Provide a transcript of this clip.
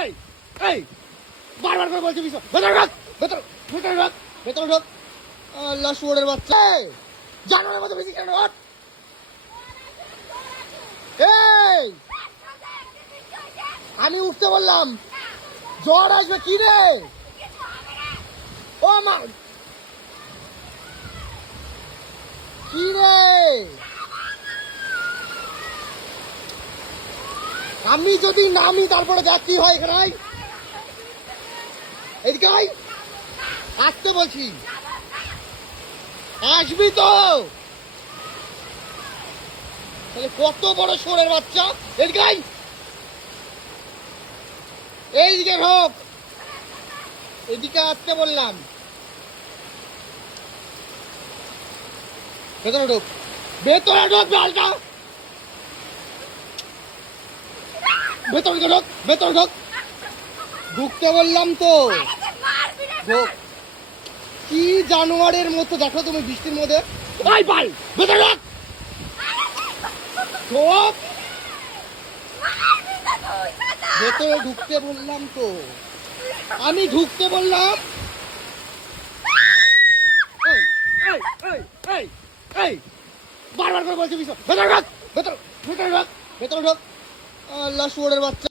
এই এই বারবার করে বলছি ভেতরে ঢোক, ভেতরে ঢোক, ভেতরে ঢোক। আল্লাহ শুয়োরের বাচ্চা, জানোয়ারের মতো বেশি কেন? এই আমি উঠতে বললাম, জ্বর আসবে কি রে? ও মা, কি রে? আমি যদি নামি তারপরে দেখ কি হয় এখানে। এদিকে আয়, আসতে বলছি, আসবি তো? তাহলে কত বড় শুয়োরের বাচ্চা, এদিকে আয়, এইদিকে ঢোক, এদিকে আসতে বললাম, ভেতরে ঢোক, ভেতরে ঢোক, বেলটা ভেতরে ঢোক, ভেতরে ঢোক, ঢুকতে বললাম তো। ঢোক। কি জানোয়ারের মতো দেখো তুমি বৃষ্টির মধ্যে। আই বাল, ভেতরে ঢোক, ঢোক, ভেতরে ঢুকতে বললাম তো, আমি ঢুকতে বললাম। এই এই এই এই এই বারবার করে বলছি ভেতরে ঢোক, ভেতরে ভেতরে ঢোক, ভেতরে ঢোক। আল্লাহ শুয়োরের বাচ্চা।